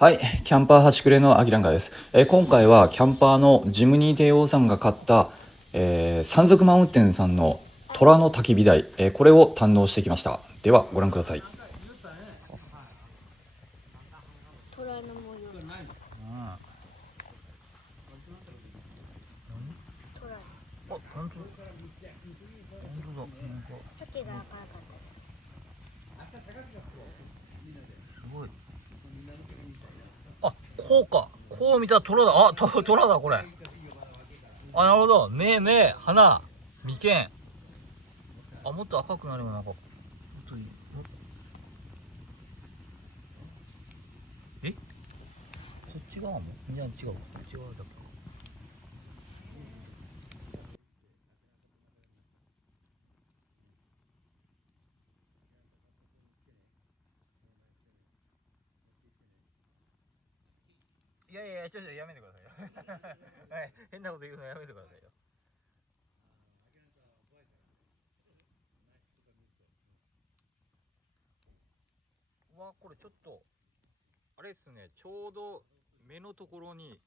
はい、キャンパー端くれのアキランカです。今回はキャンパーのジムニー帝王さんが買った、山賊マウンテンさんの虎の焚き火台、これを堪能してきました。ではご覧ください。虎の模様。虎。あ、本当だ。さっきが赤かったです。すごい。あ、こうか。こう見たら虎だ。あ、虎だこれ。あ、なるほど。目、鼻、眉間。あ、もっと赤くなるよ。なんか。もっといい。え？そっち側も？いや、違う。こっち側だけ。いやいや、ちょっとやめてくださいよ。はい、変なこと言うのやめてくださいよ。うわ、これちょっと、あれっすね、ちょうど目のところに